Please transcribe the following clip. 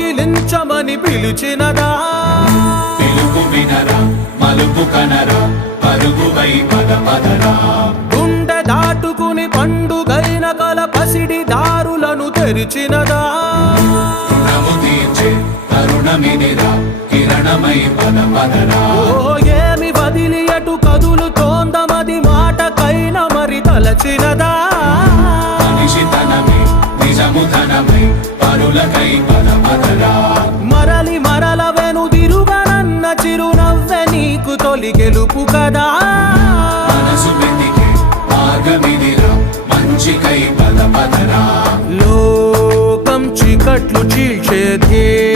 కౌగిలించమని పిలిచినదా పిలుపు వినరా మలుపు కనరా పరుగువై పద పదరా గుండె దాటుకుని పండుగైన కల పసిడి దారులను తెరిచినదా రుణము తీర్చే తరుణమిదిరా కిరణమై పద పదరా ఓ ఏమి వదిలి ఎటు కదులుతోందమది మాటకైన మరి తలచినదా మనిషితనమే నిజముధనమై పరులకై పద పదరా మరలి మరల వెనుదిరుగనన్న చిరునవ్వె నీకు తొలి గెలుపు కదా మనసు వెతికే మార్గమిదిరా మంచికై పద పదరా లోకం చీకట్లు చీల్చే ధ్యేయం